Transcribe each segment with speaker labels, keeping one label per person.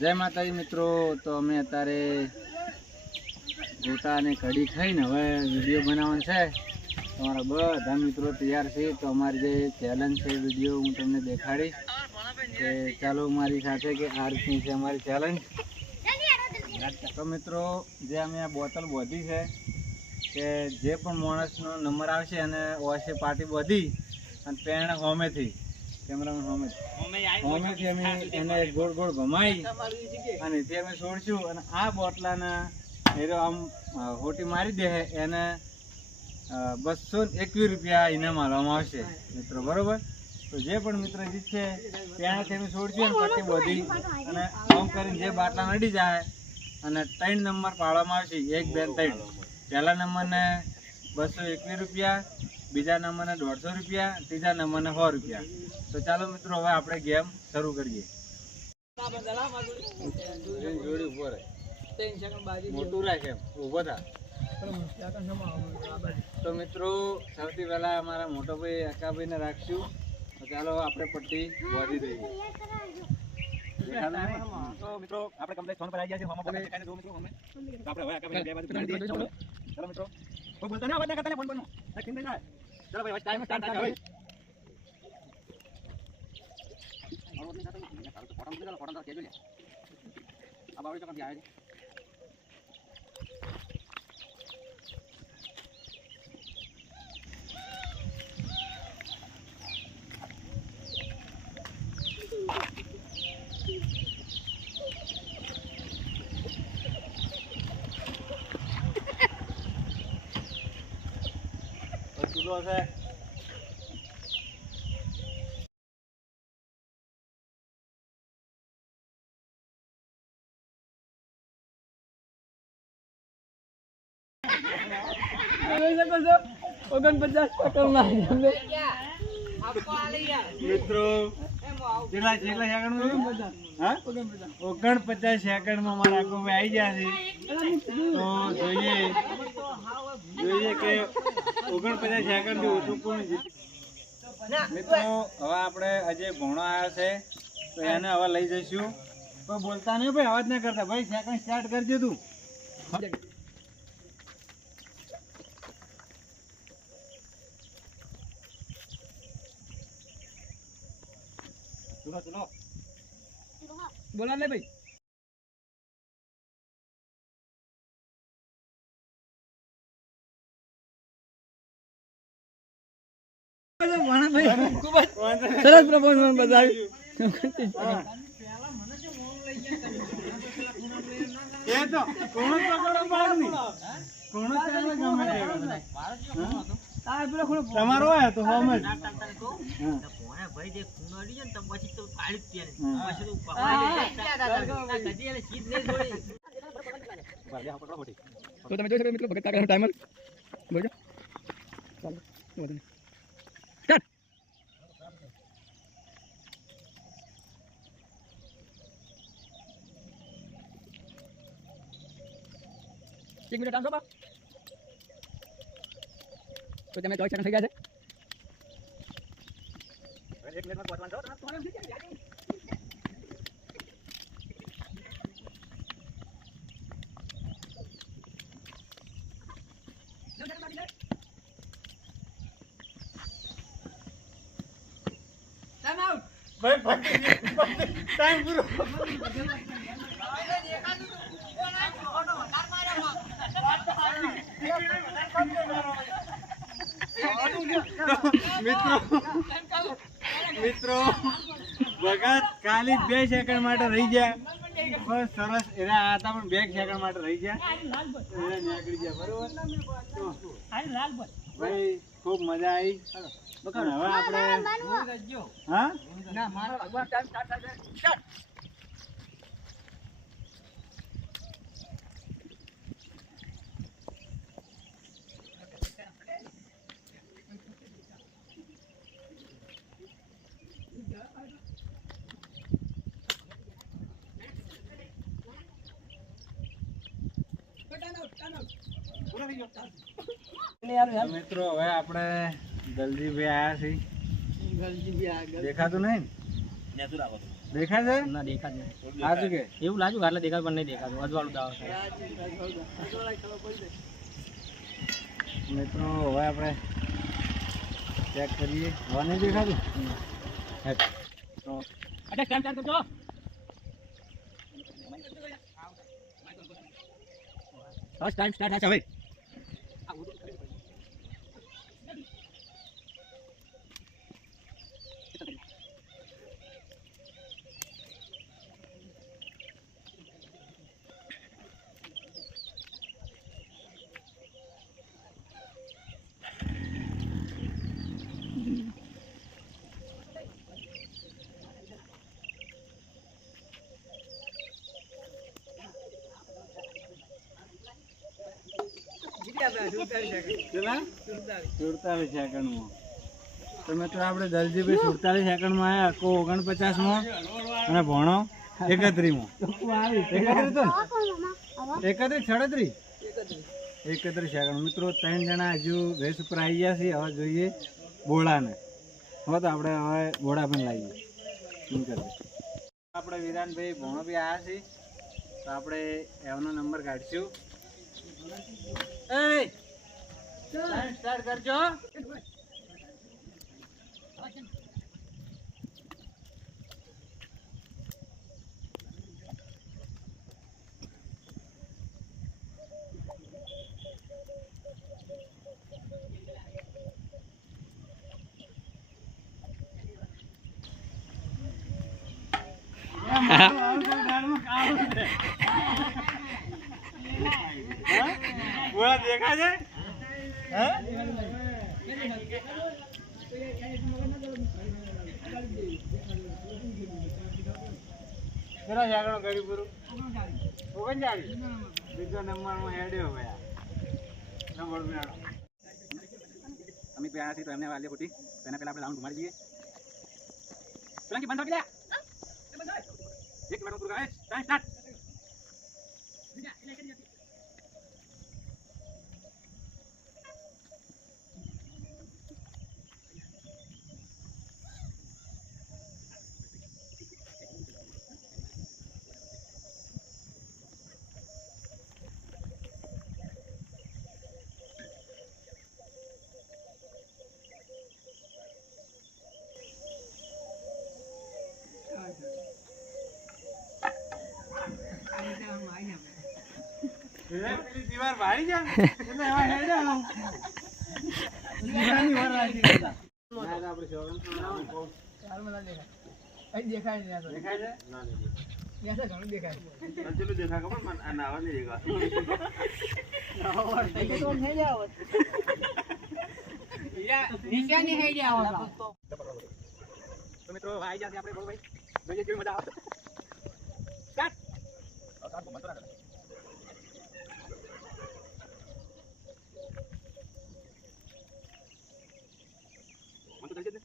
Speaker 1: જય માતાજી મિત્રો, તો અમે અત્યારે ગોટા અને કઢી ખાઈને હવે વીડિયો બનાવવાનો છે. તમારા બધા મિત્રો તૈયાર છે, તો અમારી જે ચેલેન્જ છે વીડિયો હું તમને દેખાડીશ. કે ચાલો મારી સાથે કે આ રીતની છે અમારી ચેલેન્જ તો મિત્રો, જે અમે આ બોટલ બોધી છે, કે જે પણ માણસનો નંબર આવશે અને ઓશે પાર્ટી બોધી અને પેણ હોમેથી કેમેરામેન હોમેથી હોમેથી અમે એને ગોળ ગોળ ઘમાઈ અને તે અમે છોડશું અને આ બોટલાના એરો આમ હોટી મારી દે એને બસો એકવીસ રૂપિયા ઇનામ આપવામાં આવશે. મિત્રો બરોબર? તો જે પણ મિત્ર જીતશે ત્યાંથી અમે છોડશું અને પટ્ટી બોધી અને આમ કરીને જે બાટલા નડી જાય અને ત્રણ નંબર પાડવામાં આવશે એક બે ત્રણ. પહેલા નંબરને બસો એકવીસ રૂપિયા બીજા નંબરને દોઢસો રૂપિયા, ત્રીજા નંબરને સો રૂપિયા. તો ચાલો મિત્રો, હવે આપણે ગેમ શરૂ કરીએ. મોટું રાખે ઊભો થા. તો મિત્રો, સૌથી પહેલા અમારા મોટો ભાઈ અકાભાઈને રાખશું. તો ચાલો, આપણે પટ્ટી બોધી દઈએ.
Speaker 2: તો મિત્રો આપણે કમ્પ્લેટ ફોન પર આવી ગયા છે હોમો બોલે છે જો મિત્રો અમે તો આપણે હવે આકા ભાઈ બે બાજુ કરી દઈએ. ચલો. ચલો મિત્રો. કોઈ બોલતા નહીં અવાજ ના કરતા ને ફોન પરનો આ કિંમત જાય ચલો ભાઈ ટાઈમ સ્ટાર્ટ થાય હવે આ બાવળી તો કદી આવે છે.
Speaker 1: તો ચૂલો છે મિત્રો કેટલા કેટલા સેકન્ડ હા? ઓગણપચાસ સેકન્ડમાં મારા આખો આવી ગયા છે. તો જોઈએ. જોઈએ કે ઓગણપચાસ સેકન્ડથી ઓછું કોણ જીતે મિત્રો હવે આપણે અજય ભણો આવ્યો છે તો એને હવે લઈ જઈશું. કોઈ બોલતા નહીં ભાઈ અવાજ ના કરતા. ભાઈ સેકન્ડ સ્ટાર્ટ કરજે તું.
Speaker 3: બોલા લે ભાઈ. સરસ પ્રપોઝલ બતાવ્યું
Speaker 1: એ તો કોણ પકડો બહારની કોણ ચાલે ગમે તે. તમારો હોય તો હોમ જ.
Speaker 2: ભાઈ આ પકડો મોટી
Speaker 3: તો તમે જોઈ શકો મિત્રો ભગત કાકાનો ટાઈમર બોલો ચાલો. એક મિનિટ આમ છો બા તો તમે ચોવીસ સેકન્ડ થઈ ગયા છે
Speaker 2: એક મિનિટમાં પહોંચવાનું છો
Speaker 1: ભાઈ પકડી ટાઈમ પૂરો મિત્રો મિત્રો ભગત ખાલી બે સેકન્ડ માટે રહી ગયા. બસ સરસ એના આ હતા પણ બે સેકન્ડ માટે રહી ગયા. નીકળી ગયા બરોબર? ભાઈ ખૂબ મજા આવી. હવે આપણે હા?
Speaker 3: ના મારો ટાઈમ
Speaker 1: મિત્રો હવે આપણે છીએ. દેખાતું નહીં? ને? દેખાય છે?
Speaker 3: ના દેખાત
Speaker 1: સાચું કે?
Speaker 3: એવું લાગ્યું એટલે દેખાત પણ નહીં દેખાતું. અજવાળું દાવ
Speaker 1: મિત્રો હવે આપણે ચેક કરીએ. હવે નહીં દેખાતું?
Speaker 3: બસ ટાઈમ સ્ટાર્ટ થશે હવે
Speaker 1: સુડતાલીસ સેકન્ડમાં. તો મિત્રો આપણે દલજીભાઈ સુડતાલીસ સેકન્ડમાં આવ્યા કો ઓગણપચાસમાં અને ભણો એકત્રીસમાં. એકત્રીસ, સાડત્રીસ? એકત્રીસ સેકન્ડ. મિત્રો, ત્રણ જણા હજુ રેસ ઉપર આવી ગયા છે હવે જોઈએ બોળાને. હવે તો આપણે હવે બોડા પણ લાવીએ. આપણે વિરાનભાઈ ભણો બી આવ્યા છીએ. તો આપણે એમનો નંબર કાઢશું. એ સ્ટાર્ટ કરજો. બોલા દેખાય છે? બીજો નંબર હું હેડ્યો ભાઈ નંબર મેળો.
Speaker 2: અમિત ભાઈ આવ્યા તો એમને વાલીએ ખોટી. તો પહેલા આપણે રાઉન્ડ ઘુમાડી દઈએ. સોલંકી બંધ સ્ટાર્ટ
Speaker 1: પેલી દીવાર ભારી જાય એટલે એવા હેડ્યા આમ. દીવારની વાર રાખી દીધા. ના, તો આપણે સોગંદ તો બનાવો ને. દેખાય
Speaker 2: મિત્રો આવી જશે આપણે ભાઈ. જોઈએ મજા આવે સ્ટાર્ટ સ્ટાર્ટ બંધ તો ના કરે બંધ તો કરી દે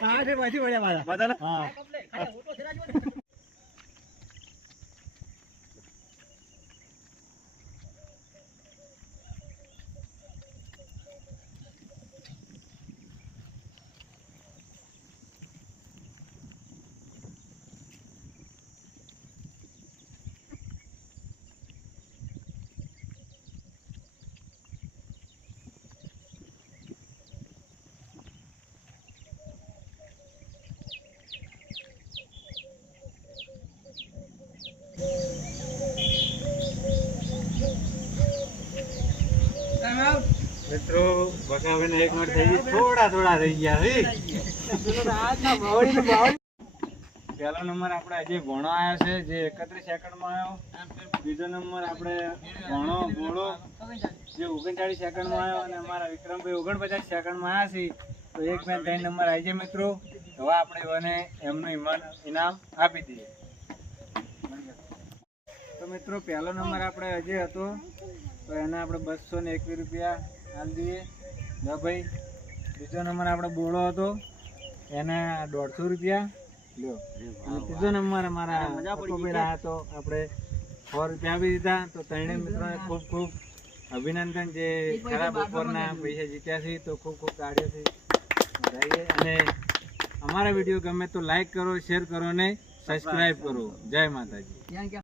Speaker 1: હા, રે પછી મળ્યા મારા
Speaker 2: બધા
Speaker 1: હા. મિત્રો બકાબેન એક મિનિટ થઈ ગઈ. થોડા થોડા થઈ ગયા પહેલો નંબર આપણે આજે ભણો આવ્યો છે, જે એકત્રીસ સેકન્ડમાં આવ્યો બીજો નંબર આપણે ભણો, ભોળો, જે ઓગણચાળીસ સેકન્ડમાં આવ્યો અને અમારા વિક્રમભાઈ ઓગણપચાસ સેકન્ડમાં આવ્યા છે. તો એક બે ત્રણ નંબર આવી જાય મિત્રો. હવે આપણે એને એમનું ઇમાન ઇનામ આપી દઈએ. તો મિત્રો, પહેલો નંબર આપણે અજય હતો. તો એને આપણે બસો ને એકવીસ રૂપિયા હાલ ભાઈ બીજો નંબર આપણે બોળો હતો. એના દોઢસો રૂપિયા લ્યો. અને ત્રીજો નંબર અમારા પપ્પુભાઈ હતો આપણે સો રૂપિયા આપી દીધા. તો ત્રણેય મિત્રોને ખૂબ ખૂબ અભિનંદન જે ખરા બપોરના પૈસા જીત્યા છે તો ખૂબ ખૂબ કાઢ્યો છે. અને અમારા વીડિયો ગમે તો લાઈક કરો શેર કરો ને સબસ્ક્રાઈબ કરો. જય માતાજી.